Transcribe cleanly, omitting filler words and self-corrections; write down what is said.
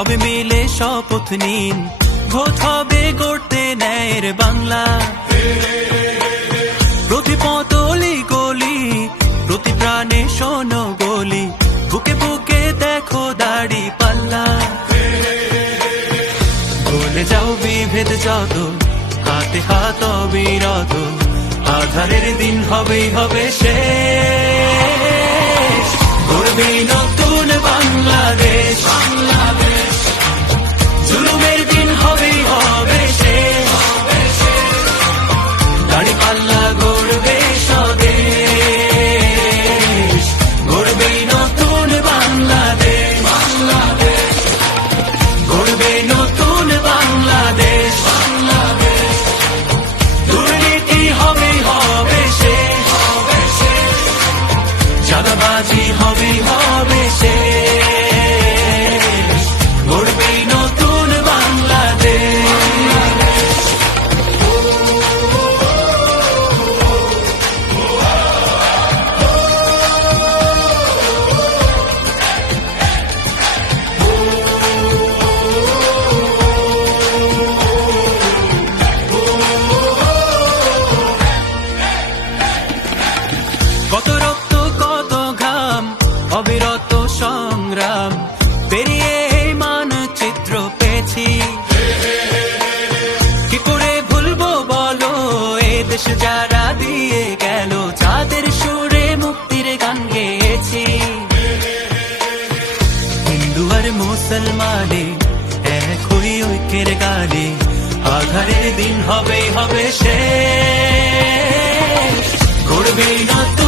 সবে মিলে শপথ নিন, ভোট হবে গড়তে ন্যায়ের বাংলা। প্রতি পতলি গলি, প্রতি প্রাণে শোনো গলি, বুকে বুকে দেখো দাড়ি পাল্লা। ভুলে যাও বিভেদ যত, হাতে হাত অবিরত, আধারের দিন হবেই হবে শেষ। গড়বে নতুন বাংলাদেশ, জুলুমের দিন হবেই হবে শেষ। দাড়ি পাল্লা গড়বে স্বদেশ, গড়বে নতুন বাংলাদেশ, গড়বে নতুন বাংলাদেশ। দুর্নীতি হবেই হবে শেষ, চাঁদাবাজি হবেই হবে শেষ। গড়বে নতুন বাংলাদেশ। কত রক্ত কত ঘাম, অবিরত সংগ্রাম পেরিয়ে এই মানচিত্র পেয়েছি। কি করে ভুলবো বলো এ দেশ যারা দিয়ে গেল, যাদের সুরে মুক্তির গান গেয়েছি। হিন্দু আর মুসলমানে এক হই ঐক্যের গানে, আধারের দিন হবে হবে শেষ। গড়বে নতুন